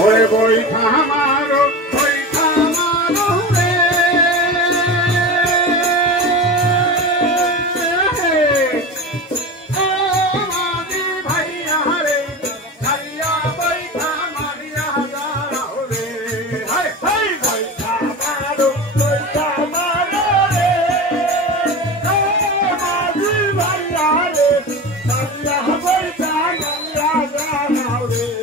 ওরে বৈঠা মারো বৈঠা মারো রে ও মাঝি ভাইয়া রে চালিয়া বৈঠা মারিয়া যাও রে হাই হাই বৈঠা মারো রে ও মাঝি ভাইয়া রে চালিয়া বৈঠা মারিয়া যাও রে